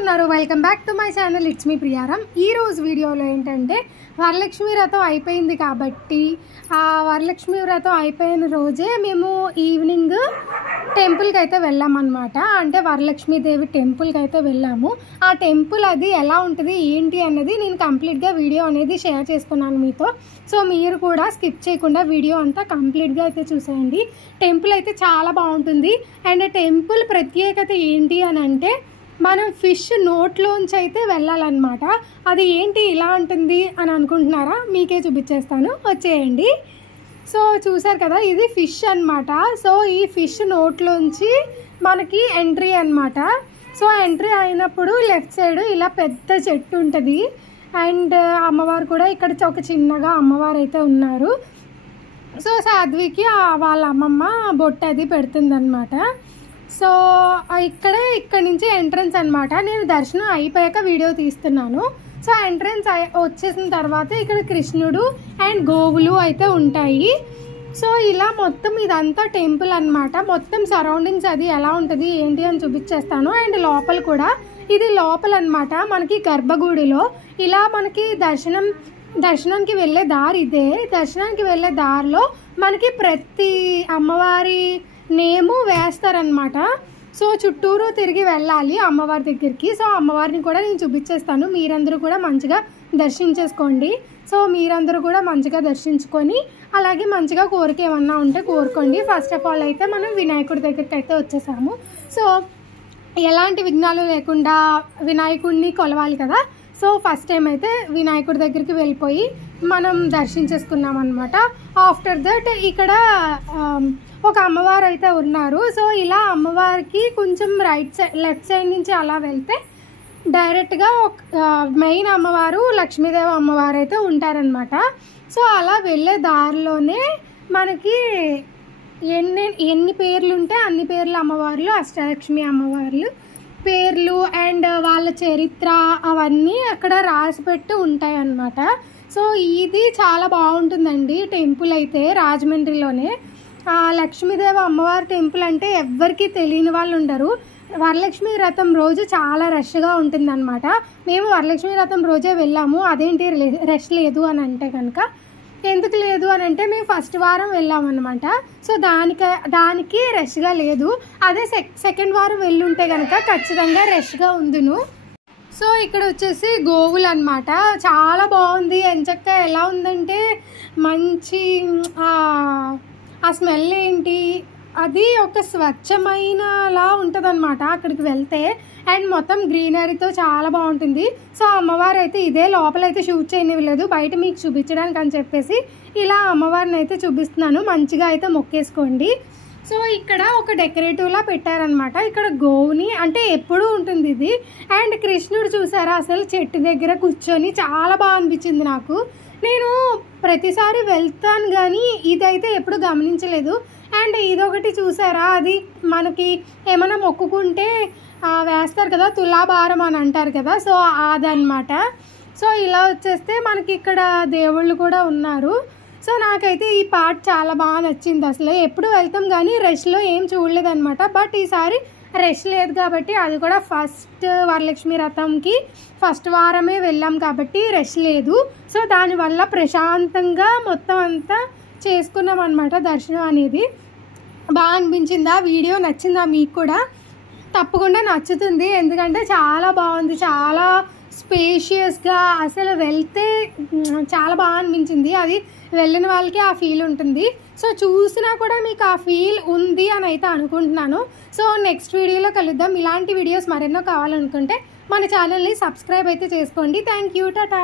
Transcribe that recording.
ఉన్నారు? Welcome back to my channel. It's me Priyaram. ఈరోజు వీడియోలో ఏంటంటే వరలక్ష్మి వ్రతం అయిపోయింది కాబట్టి ఆ వరలక్ష్మి వ్రతం అయిపోయిన రోజే మేము ఈవినింగ్ టెంపుల్కి అయితే వెళ్ళామన్నమాట. అంటే వరలక్ష్మీదేవి టెంపుల్కి అయితే వెళ్ళాము. ఆ టెంపుల్ అది ఎలా ఉంటుంది ఏంటి అన్నది నేను కంప్లీట్గా వీడియో అనేది షేర్ చేసుకున్నాను మీతో. సో మీరు కూడా స్కిప్ చేయకుండా వీడియో అంతా కంప్లీట్గా అయితే చూసేయండి. టెంపుల్ అయితే చాలా బాగుంటుంది. అండ్ టెంపుల్ ప్రత్యేకత ఏంటి అని అంటే మనం ఫిష్ నోట్లోంచి అయితే వెళ్ళాలన్నమాట. అది ఏంటి ఇలా ఉంటుంది అని అనుకుంటున్నారా? మీకే చూపించేస్తాను, వచ్చేయండి. సో చూసారు కదా, ఇది ఫిష్ అన్నమాట. సో ఈ ఫిష్ నోట్లోంచి మనకి ఎంట్రీ అన్నమాట. సో ఎంట్రీ అయినప్పుడు లెఫ్ట్ సైడ్ ఇలా పెద్ద చెట్టు ఉంటుంది. అండ్ అమ్మవారు కూడా ఇక్కడ ఒక చిన్నగా అమ్మవారు అయితే ఉన్నారు. సో సాధ్వికి వాళ్ళ అమ్మమ్మ బొట్టు అది పెడుతుందన్నమాట. సో ఇక్కడ నుంచి ఎంట్రన్స్ అన్నమాట. నేను దర్శనం అయిపోయాక వీడియో తీస్తున్నాను. సో ఎంట్రన్స్ వచ్చేసిన తర్వాత ఇక్కడ కృష్ణుడు అండ్ గోవులు అయితే ఉంటాయి. సో ఇలా మొత్తం ఇదంతా టెంపుల్ అన్నమాట. మొత్తం సరౌండింగ్స్ అది ఎలా ఉంటుంది ఏంటి అని చూపించేస్తాను. అండ్ లోపల కూడా, ఇది లోపల అన్నమాట. మనకి గర్భగుడిలో ఇలా మనకి దర్శనానికి వెళ్ళే దారి ఇదే. దర్శనానికి వెళ్ళే దారిలో మనకి ప్రతి అమ్మవారి నేము వేస్తారనమాట. సో చుట్టూరు తిరిగి వెళ్ళాలి అమ్మవారి దగ్గరికి. సో అమ్మవారిని కూడా నేను చూపించేస్తాను. మీరందరూ కూడా మంచిగా దర్శించేసుకోండి. సో మీరందరూ కూడా మంచిగా దర్శించుకొని అలాగే మంచిగా కోరిక ఏమన్నా ఉంటే కోరుకోండి. ఫస్ట్ ఆఫ్ ఆల్ అయితే మనం వినాయకుడి దగ్గరికి అయితే వచ్చేసాము. సో ఎలాంటి విఘ్నాలు లేకుండా వినాయకుడిని కొలవాలి కదా. సో ఫస్ట్ టైం అయితే వినాయకుడి దగ్గరికి వెళ్ళిపోయి మనం దర్శించేసుకున్నాం అనమాట. ఆఫ్టర్ దట్ ఇక్కడ ఒక అమ్మవారు అయితే ఉన్నారు. సో ఇలా అమ్మవారికి కొంచెం లెఫ్ట్ సైడ్ నుంచి అలా వెళ్తే డైరెక్ట్గా మెయిన్ అమ్మవారు లక్ష్మీదేవి అమ్మవారు అయితే ఉంటారనమాట. సో అలా వెళ్ళే దారిలోనే మనకి ఎన్ని పేర్లు ఉంటే అన్ని పేర్ల అమ్మవార్లు, అష్టలక్ష్మి అమ్మవార్లు పేర్లు అండ్ వాళ్ళ చరిత్ర అవన్నీ అక్కడ రాసిపెట్టి ఉంటాయి అన్నమాట. సో ఇది చాలా బాగుంటుందండి టెంపుల్ అయితే రాజమండ్రిలోనే. లక్ష్మీదేవి అమ్మవారి టెంపుల్ అంటే ఎవ్వరికీ తెలియని వాళ్ళు ఉండరు. వరలక్ష్మి వ్రతం రోజు చాలా రష్గా ఉంటుందన్నమాట. మేము వరలక్ష్మి వ్రతం రోజే వెళ్ళాము. అదేంటి రష్ లేదు అని అంటే కనుక, ఎందుకు లేదు అని అంటే మేము ఫస్ట్ వారం వెళ్ళామన్నమాట. సో దానికి రష్గా లేదు. అదే సెకండ్ వారం వెళ్ళుంటే కనుక ఖచ్చితంగా రష్గా ఉందును. సో ఇక్కడ వచ్చేసి గోవులు అన్నమాట. చాలా బాగుంది. ఎంచక్కా ఎలా ఉందంటే మంచి ఆ స్మెల్ ఏంటి, అది ఒక స్వచ్ఛమైనలా ఉంటుంది అనమాట అక్కడికి వెళ్తే. అండ్ మొత్తం గ్రీనరీతో చాలా బాగుంటుంది. సో అమ్మవారు అయితే ఇదే లోపలైతే షూట్ చేయనివ్వలేదు, బయట మీకు చూపించడానికి అని చెప్పేసి ఇలా అమ్మవారిని అయితే చూపిస్తున్నాను. మంచిగా అయితే మొక్కేసుకోండి. సో ఇక్కడ ఒక డెకరేటివ్లా పెట్టారనమాట. ఇక్కడ గోవుని అంటే ఎప్పుడూ ఉంటుంది ఇది. అండ్ కృష్ణుడు చూసారా అసలు చెట్టు దగ్గర కూర్చొని, చాలా బాగా అనిపించింది నాకు. నేను ప్రతిసారి వెళ్తాను కానీ ఇదైతే ఎప్పుడు గమనించలేదు. అండ్ ఇదొకటి చూసారా, అది మనకి ఏమైనా మొక్కుకుంటే వేస్తారు కదా, తులాభారం అని అంటారు కదా. సో అదనమాట. సో ఇలా వచ్చేస్తే మనకి ఇక్కడ దేవుళ్ళు కూడా ఉన్నారు. సో నాకైతే ఈ పార్ట్ చాలా బాగా నచ్చింది. అసలు ఎప్పుడు వెళ్తాం కానీ రష్లో ఏం చూడలేదన్నమాట. బట్ ఈసారి రష్ లేదు కాబట్టి, అది కూడా ఫస్ట్ వరలక్ష్మి వ్రతంకి ఫస్ట్ వారమే వెళ్ళాం కాబట్టి రష్ లేదు. సో దానివల్ల ప్రశాంతంగా మొత్తం అంతా చేసుకున్నాం అనమాట దర్శనం అనేది. బాగా అనిపించిందా? వీడియో నచ్చిందా మీకు కూడా? తప్పకుండా నచ్చుతుంది, ఎందుకంటే చాలా బాగుంది, చాలా స్పేషియస్గా అసలు వెళ్తే చాలా బాగా అనిపించింది. అది వెళ్ళిన వాళ్ళకి ఆ ఫీల్ ఉంటుంది. సో చూసినా కూడా మీకు ఆ ఫీల్ ఉంది అని అయితే అనుకుంటున్నాను. సో నెక్స్ట్ వీడియోలో కలుద్దాం. ఇలాంటి వీడియోస్ మరెన్నో కావాలనుకుంటే మన ఛానల్ని సబ్స్క్రైబ్ అయితే చేసుకోండి. Thank you, Tata.